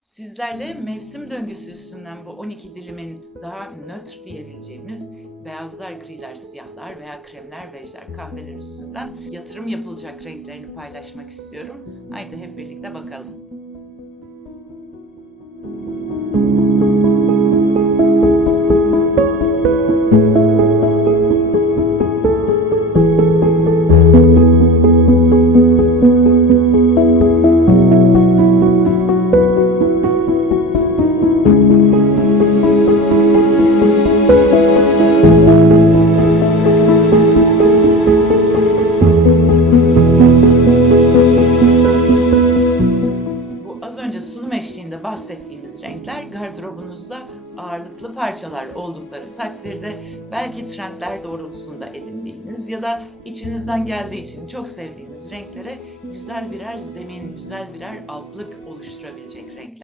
Sizlerle mevsim döngüsü üstünden bu 12 dilimin daha nötr diyebileceğimiz beyazlar, griler, siyahlar veya kremler, bejler, kahveler üstünden yatırım yapılacak renklerini paylaşmak istiyorum. Haydi hep birlikte bakalım. Önce sunum eşliğinde bahsettiğimiz renkler gardırobunuzda ağırlıklı parçalar oldukları takdirde belki trendler doğrultusunda edindiğiniz ya da içinizden geldiği için çok sevdiğiniz renklere güzel birer zemin, güzel birer altlık oluşturabilecek renkler.